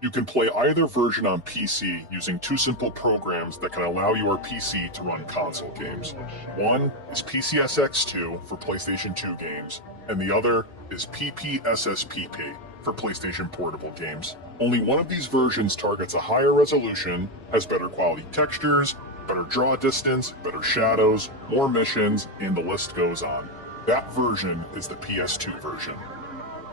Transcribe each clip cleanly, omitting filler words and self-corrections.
You can play either version on PC using two simple programs that can allow your PC to run console games. One is PCSX2 for PlayStation 2 games, and the other is PPSSPP for PlayStation Portable games. Only one of these versions targets a higher resolution, has better quality textures, better draw distance, better shadows, more missions, and the list goes on. That version is the PS2 version.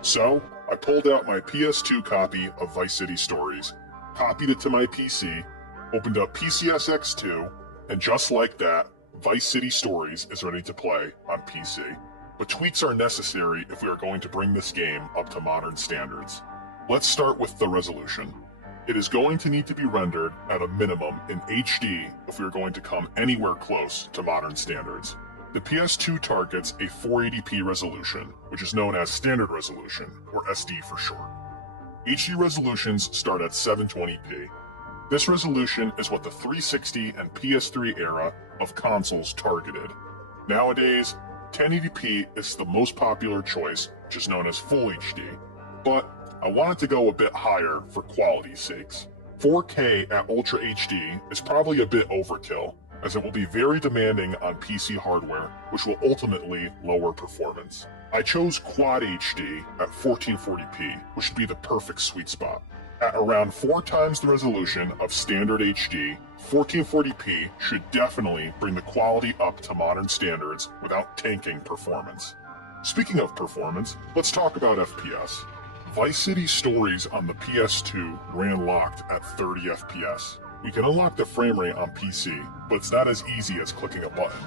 So, I pulled out my PS2 copy of Vice City Stories, copied it to my PC, opened up PCSX2, and just like that, Vice City Stories is ready to play on PC. But tweaks are necessary if we are going to bring this game up to modern standards. Let's start with the resolution. It is going to need to be rendered at a minimum in HD if we are going to come anywhere close to modern standards. The PS2 targets a 480p resolution, which is known as standard resolution, or SD for short. HD resolutions start at 720p. This resolution is what the 360 and PS3 era of consoles targeted. Nowadays, 1080p is the most popular choice, which is known as Full HD, but I wanted to go a bit higher for quality's sakes. 4K at Ultra HD is probably a bit overkill, as it will be very demanding on PC hardware, which will ultimately lower performance. I chose Quad HD at 1440p, which would be the perfect sweet spot. At around 4 times the resolution of standard HD, 1440p should definitely bring the quality up to modern standards without tanking performance. Speaking of performance, let's talk about FPS. Vice City Stories on the PS2 ran locked at 30 FPS. We can unlock the frame rate on PC, but it's not as easy as clicking a button.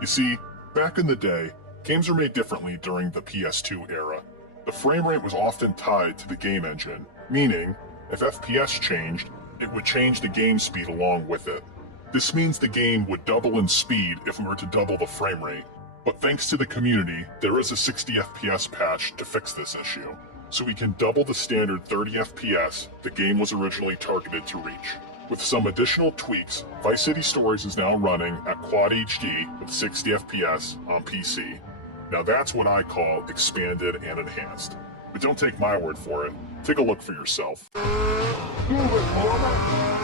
You see, back in the day, games were made differently during the PS2 era. The frame rate was often tied to the game engine, meaning, if FPS changed, it would change the game speed along with it. This means the game would double in speed if we were to double the frame rate. But thanks to the community, there is a 60 FPS patch to fix this issue, so we can double the standard 30 FPS the game was originally targeted to reach. With some additional tweaks, Vice City Stories is now running at Quad HD with 60 FPS on PC. Now that's what I call expanded and enhanced. But don't take my word for it. Take a look for yourself. Move it, mama!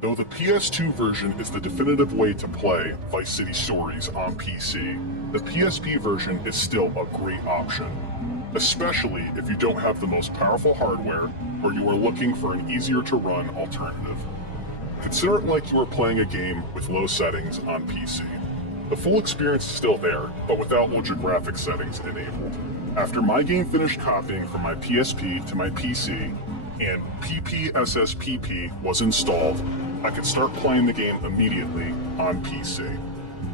Though the PS2 version is the definitive way to play Vice City Stories on PC, the PSP version is still a great option, especially if you don't have the most powerful hardware or you are looking for an easier to run alternative. Consider it like you are playing a game with low settings on PC. The full experience is still there, but without ultra graphics settings enabled. After my game finished copying from my PSP to my PC, and PPSSPP was installed, I could start playing the game immediately on PC.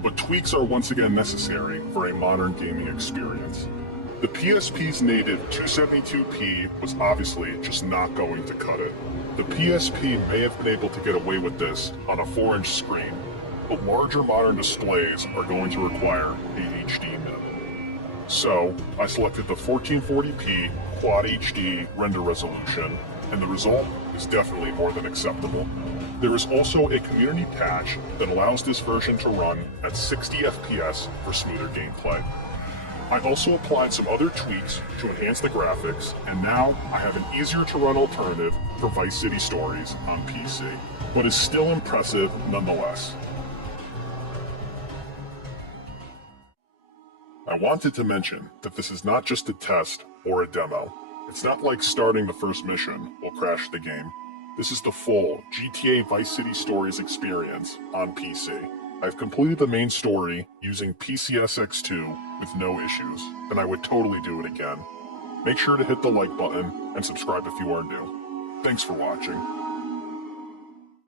But tweaks are once again necessary for a modern gaming experience. The PSP's native 272p was obviously just not going to cut it. The PSP may have been able to get away with this on a 4-inch screen, but larger modern displays are going to require a HD min. So, I selected the 1440p Quad HD render resolution, and the result is definitely more than acceptable. There is also a community patch that allows this version to run at 60 FPS for smoother gameplay. I also applied some other tweaks to enhance the graphics, and now I have an easier to run alternative for Vice City Stories on PC, but is still impressive nonetheless. I wanted to mention that this is not just a test or a demo. It's not like starting the first mission will crash the game. This is the full GTA Vice City Stories experience on PC. I've completed the main story using PCSX2 with no issues, and I would totally do it again. Make sure to hit the like button and subscribe if you are new. Thanks for watching.